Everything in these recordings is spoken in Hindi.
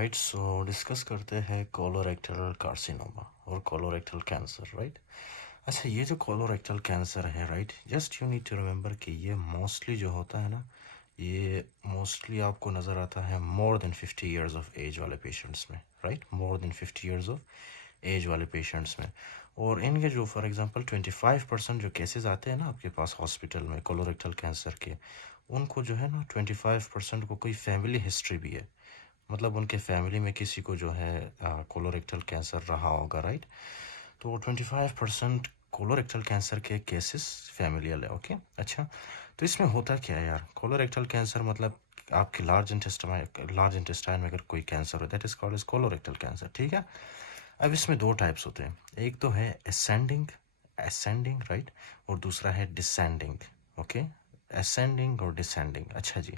राइट, सो डिस्कस करते हैं कोलोरेक्टल कार्सिनोमा और कोलोरेक्टल कैंसर। राइट, अच्छा, ये जो कोलोरेक्टल कैंसर है, right, just you need to remember कि ये मोस्टली जो होता है ना, ये मोस्टली आपको नज़र आता है more than 50 years of age वाले पेशेंट्स में। Right, more than 50 years of age वाले पेशेंट्स में। और इनके जो फॉर एग्जांपल 25% जो केसेस आते हैं ना आपके पास हॉस्पिटल में कोलोरेक्टल कैंसर के, उनको जो है ना 25% को कोई फैमिली हिस्ट्री भी है। मतलब उनके फैमिली में किसी को जो है कोलोरेक्टल कैंसर रहा होगा। राइट, तो 25% कोलोरेक्टल कैंसर के केसेस फैमिलियल है। ओके, अच्छा, तो इसमें होता क्या है यार, कोलोरेक्टल कैंसर मतलब आपके लार्ज इंटेस्टाइन में अगर कोई कैंसर हो, that is called as colorectal cancer. ठीक है, अब इसमें दो टाइप्स होते हैं, एक तो है असेंडिंग असेंडिंग राइट, और दूसरा है डिसेंडिंग। ओके, असेंडिंग और डिसेंडिंग। अच्छा जी,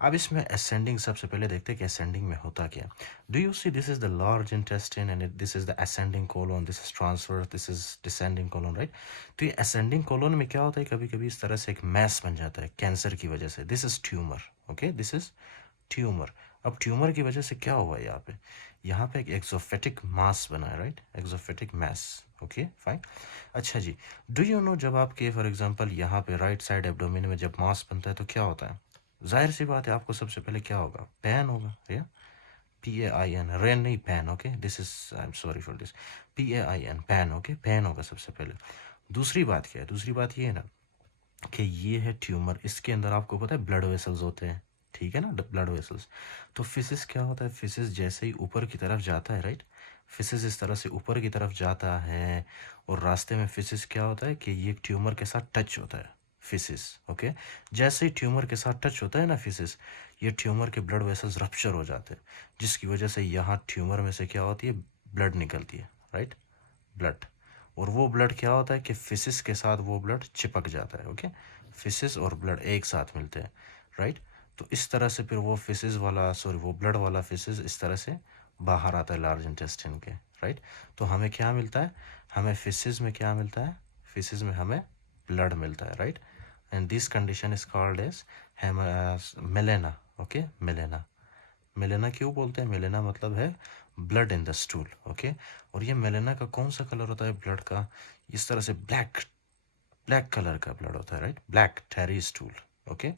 अब इसमें असेंडिंग सबसे पहले देखते हैं कि असेंडिंग में होता क्या। Do you see this is the large intestine and this is the ascending colon, this is transfer, this is descending colon. Right, तो ये असेंडिंग कोलोन में क्या होता है, कभी कभी इस तरह से एक मैस बन जाता है कैंसर की वजह से। This is tumour. Okay, this is tumour. अब ट्यूमर की वजह से क्या हुआ यहाँ पे एक एक्सोफेटिक मास बना है। Right, exophytic mass. Okay fine. अच्छा जी, डू यू नो जब आपके फॉर एग्जांपल यहाँ पे राइट साइड एब्डोमेन में जब मास बनता है तो क्या होता है, जाहिर सी बात है आपको सबसे पहले क्या होगा, पेन होगा। या PAIN, रेन नहीं, pain. Okay, this is, I am sorry for this, PAIN, pain. Okay, pain होगा सबसे पहले। दूसरी बात क्या है, दूसरी बात ये है ना कि ये है ट्यूमर, इसके अंदर आपको पता है ब्लड वेसल्स होते हैं। ठीक है ना, ब्लड वेसल्स। तो फिसिस क्या होता है, फिसिस जैसे ही ऊपर की तरफ जाता है, राइट, फिसिस इस तरह से ऊपर की तरफ जाता है, और रास्ते में फिसिस क्या होता है कि ये ट्यूमर के साथ टच होता है फिसिस। ओके, जैसे ही ट्यूमर के साथ टच होता है ना फिसिस, ये ट्यूमर के ब्लड वेसल्स रप्चर हो जाते हैं, जिसकी वजह से यहाँ ट्यूमर में से क्या होती है, ब्लड निकलती है। Right, blood. और वो ब्लड क्या होता है कि फिसिस के साथ वो ब्लड चिपक जाता है। ओके, फिसिस और ब्लड एक साथ मिलते हैं। राइट, तो इस तरह से फिर वो फिसिस वाला, सॉरी, वो ब्लड वाला फिसिस इस तरह से बाहर आता है लार्ज इंटेस्टिन के। राइट, तो हमें क्या मिलता है, हमें फिसिस में क्या मिलता है, फिसिस में हमें ब्लड मिलता है। Right, and this condition is called as melena. Okay, melena. Melena क्यों बोलते हैं, मेलेना मतलब है blood in the stool. Okay, और ये मेलेना का कौन सा कलर होता है ब्लड का, इस तरह से ब्लैक, ब्लैक कलर का ब्लड होता है। राइट, ब्लैक टेरी स्टूल। ओके,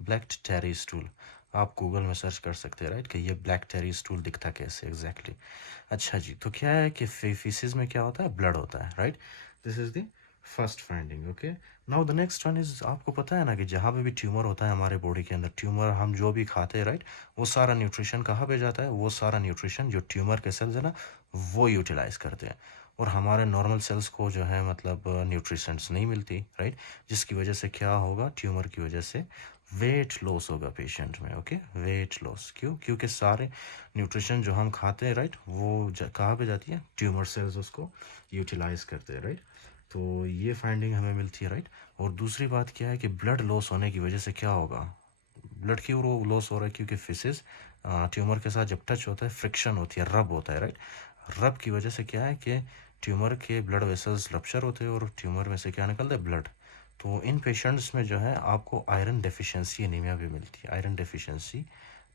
ब्लैक टेरी स्टूल, आप गूगल में सर्च कर सकते हैं। राइट, कि ये ब्लैक टेरी स्टूल दिखता कैसे एग्जैक्टली। अच्छा जी, तो क्या है कि फीसिस में क्या होता है, ब्लड होता है। Right, this is the first finding. Okay, now the next one is, आपको पता है ना कि जहाँ पे भी ट्यूमर होता है हमारे बॉडी के अंदर, ट्यूमर हम जो भी खाते हैं, राइट, वो सारा न्यूट्रिशन कहाँ पे जाता है, वो सारा न्यूट्रिशन जो ट्यूमर के सेल्स है ना, वो यूटिलाइज करते हैं, और हमारे नॉर्मल सेल्स को जो है मतलब न्यूट्रिशंस नहीं मिलती। राइट, जिसकी वजह से क्या होगा, ट्यूमर की वजह से वेट लॉस होगा पेशेंट में। ओके, वेट लॉस क्यों, क्योंकि सारे न्यूट्रिशन जो हम खाते हैं, राइट, वो कहाँ पे जाती है, ट्यूमर सेल्स उसको यूटिलाइज करते हैं। राइट, तो ये फाइंडिंग हमें मिलती है। राइट, और दूसरी बात क्या है कि ब्लड लॉस होने की वजह से क्या होगा, ब्लड क्यों लॉस हो रहा है, क्योंकि फिसिस ट्यूमर के साथ जब टच होता है, फ्रिक्शन होती है, रब होता है। राइट, रब की वजह से क्या है कि ट्यूमर के ब्लड वेसल्स रप्चर होते हैं और ट्यूमर में से क्या निकलता है, ब्लड। तो इन पेशेंट्स में जो है आपको आयरन डेफिशिएंसी एनीमिया भी मिलती है, iron deficiency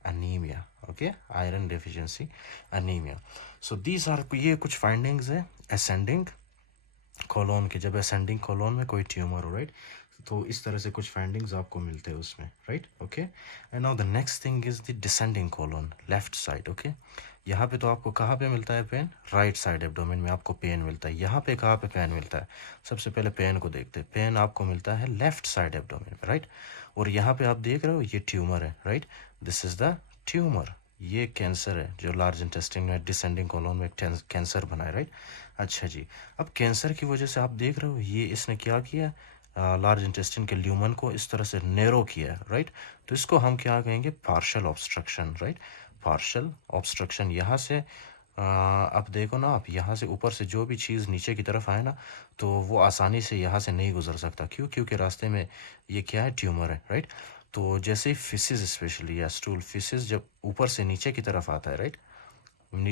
anaemia. Okay, iron deficiency anaemia. So these are, ये कुछ फाइंडिंग्स है असेंडिंग कॉलोन के, जब असेंडिंग कॉलोन में कोई ट्यूमर हो। राइट, तो इस तरह से कुछ फाइंडिंग्स आपको मिलते हैं उसमें। Right, okay, and now the next thing is the descending colon, left side. Okay, यहाँ पे तो आपको कहाँ पे मिलता है पेन, राइट साइड एब्डोमेन में आपको पेन मिलता है। यहाँ पे कहाँ पे पेन मिलता है, सबसे पहले पेन को देखते हैं, पेन आपको मिलता है लेफ्ट साइड एब्डोमेन में। राइट, और यहाँ पे आप देख रहे हो ये ट्यूमर है। Right, this is the tumour, ये कैंसर है जो लार्ज इंटेस्टिन में डिसेंडिंग कॉलोन में कैंसर बना है। राइट, अच्छा जी, अब कैंसर की वजह से आप देख रहे हो ये इसने क्या किया, लार्ज इंटेस्टिन के ल्यूमन को इस तरह से नैरो किया है। राइट, तो इसको हम क्या कहेंगे, partial obstruction. Right, partial obstruction. यहाँ से अब देखो ना, आप यहाँ से ऊपर से जो भी चीज़ नीचे की तरफ आए ना, तो वो आसानी से यहाँ से नहीं गुजर सकता। क्यों, क्योंकि रास्ते में ये क्या है, ट्यूमर है। राइट, तो जैसे ही फिसिस, स्पेशली या स्टूल, फिसिस जब ऊपर से नीचे की तरफ आता है, राइट,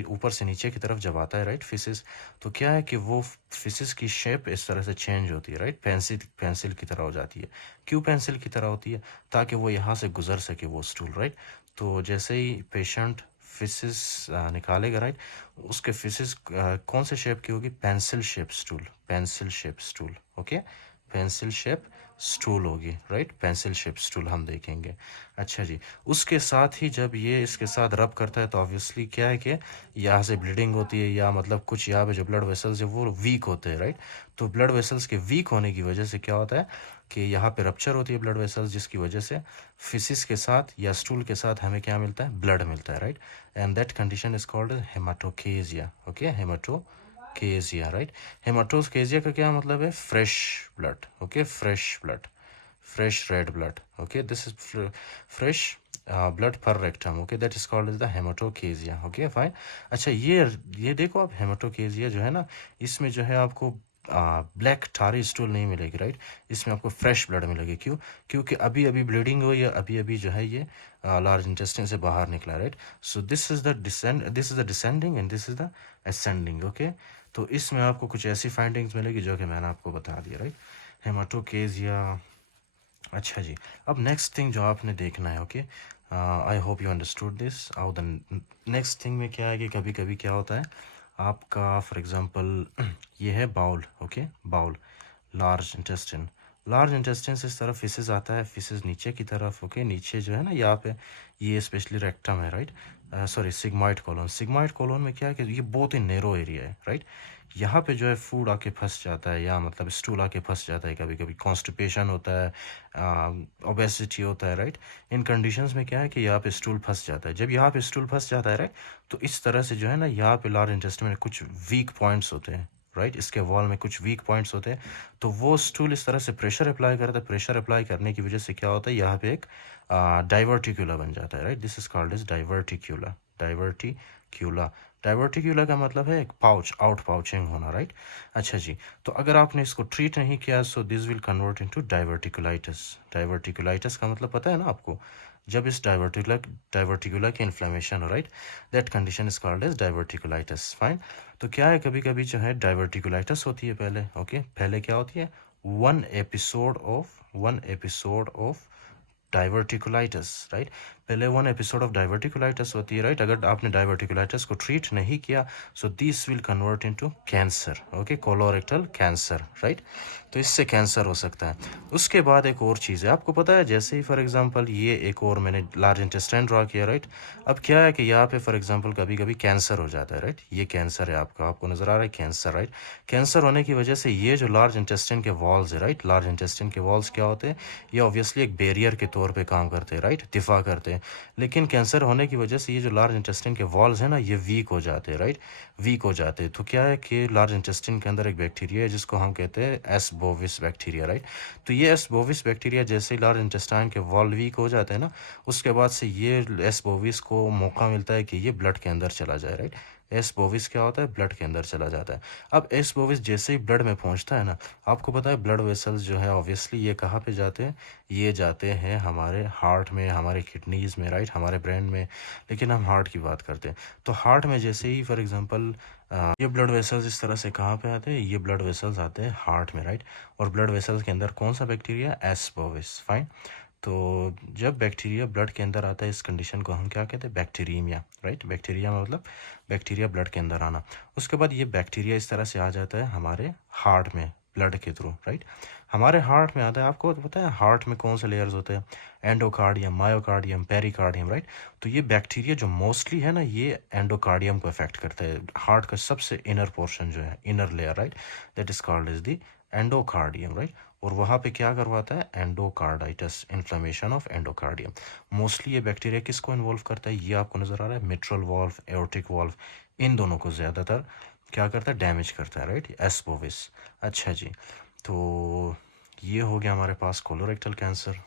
ऊपर से नीचे की तरफ जब आता है, राइट, फिसिस, तो क्या है कि वो फिसिस की शेप इस तरह से चेंज होती है। राइट, पेंसिल पेंसिल की तरह हो जाती है। क्यों पेंसिल की तरह होती है, ताकि वो यहाँ से गुजर सके वो स्टूल। राइट, तो जैसे ही पेशेंट फिसिस निकालेगा, राइट, उसके फिसिस कौन से शेप की होगी? Pencil shape stool, pencil shape stool, okay, pencil shape stool होगी, राइट, पेंसिल शेप स्टूल हम देखेंगे। अच्छा जी, उसके साथ ही जब ये इसके साथ रब करता है तो ऑब्वियसली क्या है कि यहाँ से ब्लीडिंग होती है, या मतलब कुछ यहाँ पे जो ब्लड वेसल्स है वो वीक होते हैं, राइट। तो ब्लड वेसल्स के वीक होने की वजह से क्या होता है कि यहाँ पे रप्चर होती है ब्लड वेसल्स, जिसकी वजह से फिसिस के साथ या स्टूल के साथ हमें क्या मिलता है? ब्लड मिलता है, right. And that condition is called haematochezia, okay, haematochezia, right. Haematochezia का क्या मतलब है? Fresh blood, okay, fresh blood, fresh red blood, okay, this is fresh blood per rectum, okay, that is called as the hematochezia, okay, fine। अच्छा, ये देखो आप, हेमाटोकेजिया जो है ना, इसमें जो है आपको ब्लैक टारी स्टूल नहीं मिलेगी, राइट। इसमें आपको फ्रेश ब्लड मिलेगी। क्यों? क्योंकि अभी अभी ब्लीडिंग हो, या अभी अभी जो है ये लार्ज इंटेस्टाइन से बाहर निकला, right. So this is the descending and this is the ascending, okay. तो इसमें आपको कुछ ऐसी फाइंडिंग्स मिलेगी जो कि मैंने आपको बता दिया, राइट, हेमाटोकेजिया। अच्छा जी, अब नेक्स्ट थिंग जो आपने देखना है, okay, I hope you understood this. और द नेक्स्ट थिंग में क्या है कि कभी कभी क्या होता है आपका, फॉर एग्जांपल ये है bowel, okay, bowel, large intestine, large intestine से इस तरफ फिसेस आता है, फिसेस नीचे की तरफ, ओके, नीचे जो है ना यहाँ पे, ये स्पेशली रेक्टम है, right, sorry, sigmoid colon. Sigmoid colon में क्या है कि ये बहुत ही नैरो एरिया है, राइट। यहाँ पे जो है फूड आके फंस जाता है, या मतलब स्टूल आके फंस जाता है, कभी कभी कॉन्स्टिपेशन होता है, ओबेसिटी होता है, राइट। इन कंडीशंस में क्या है कि यहाँ पे स्टूल फंस जाता है। जब यहाँ पे स्टूल फंस जाता है, राइट, तो इस तरह से जो है ना, यहाँ पे लार्ज इंटेस्टाइन में कुछ वीक पॉइंट्स होते हैं, राइट, इसके वॉल में कुछ वीक पॉइंट्स होते हैं। तो वो स्टूल इस तरह से प्रेशर अप्लाई करता है, प्रेशर अप्लाई करने की वजह से क्या होता है, यहाँ पे एक डाइवर्टिक्यूला बन जाता है, right. This is called as diverticula, diverticula. Diverticula का मतलब है एक पाउच, आउट पाउचिंग होना, राइट। अच्छा जी, तो अगर आपने इसको ट्रीट नहीं किया, so this will convert into diverticulitis. Diverticulitis का मतलब पता है ना आपको? जब इस डाइवर्टिकुला की इन्फ्लेमेशन हो, right, that condition is called as diverticulitis, fine. तो क्या है, कभी कभी जो है डाइवर्टिकुलाइटिस होती है पहले, ओके, पहले क्या होती है? One episode of diverticulitis, right, पहले वन एपिसोड ऑफ डाइवर्टिकुलाइटिस होती है, राइट। अगर आपने डाइवर्टिकुलाइटिस को ट्रीट नहीं किया, so this will convert into cancer, okay, colorectal cancer, right. तो इससे कैंसर हो सकता है। उसके बाद एक और चीज़ है, आपको पता है, जैसे ही फॉर एग्जांपल ये एक और मैंने लार्ज इंटेस्टाइन ड्रा किया, राइट। अब क्या है कि यहाँ पे फॉर एग्जांपल कभी कभी कैंसर हो जाता है, राइट। ये कैंसर है आपका, आपको नज़र आ रहा है कैंसर, राइट। कैंसर होने की वजह से ये जो लार्ज इंटेस्टाइन के वॉल्स है, राइट, लार्ज इंटेस्टाइन के वॉल्स क्या होते हैं? ये ऑब्वियसली एक बैरियर के तौर पे काम करते हैं, राइट, दिफा करते हैं। लेकिन कैंसर होने की वजह से ये जो लार्ज इंटेस्टाइन के वॉल्स हैं ना, ये वीक हो जाते हैं, राइट, वीक हो जाते हैं। तो क्या है कि लार्ज इंटेस्टाइन के अंदर एक बैक्टीरिया है जिसको हम कहते हैं एस बोविस बैक्टीरिया, राइट। तो ये एस बोविस बैक्टीरिया जैसे ही लार्ज इंटेस्टाइन के वॉल वीक हो जाते हैं ना, उसके बाद से ये एस बोविस को मौका मिलता है कि ये ब्लड के अंदर चला जाए, राइट। एस बोविस क्या होता है? ब्लड के अंदर चला जाता है। अब एस बोविस जैसे ही ब्लड में पहुंचता है ना, आपको पता है ब्लड वेसल्स जो है ऑब्वियसली ये कहाँ पे जाते हैं? ये जाते हैं हमारे हार्ट में, हमारे किडनीज में, राइट, हमारे ब्रेन में। लेकिन हम हार्ट की बात करते हैं, तो हार्ट में जैसे ही फॉर एग्जांपल ये ब्लड वेसल्स इस तरह से कहाँ पे आते हैं? ये ब्लड वेसल्स आते हैं हार्ट में, राइट। और ब्लड वेसल्स के अंदर कौन सा बैक्टीरिया? S bovis, fine. तो जब बैक्टीरिया ब्लड के अंदर आता है, इस कंडीशन को हम क्या कहते हैं? बैक्टीरीमिया, राइट। बैक्टीरिया मतलब बैक्टीरिया ब्लड के अंदर आना। उसके बाद ये बैक्टीरिया इस तरह से आ जाता है हमारे हार्ट में ब्लड के थ्रू, राइट। हमारे हार्ट में आता है। आपको पता है हार्ट में कौन से लेयर्स होते हैं? Endocardium, myocardium, pericardium, right. तो ये बैक्टीरिया जो मोस्टली है ना, ये एंडोकार्डियम को अफेक्ट करता है। हार्ट का सबसे इनर पोर्शन जो है, inner layer, right, that is called is the endocardium, right. और वहाँ पे क्या करवाता है? Endocarditis, inflammation of endocardium. Mostly ये बैक्टीरिया किसको इन्वॉल्व करता है? ये आपको नज़र आ रहा है, मिट्रल वॉल्व, एओर्टिक वॉल्व, इन दोनों को ज़्यादातर क्या करता है? डैमेज करता है, राइट, एस बोविस। अच्छा जी, तो ये हो गया हमारे पास कोलोरेक्टल कैंसर।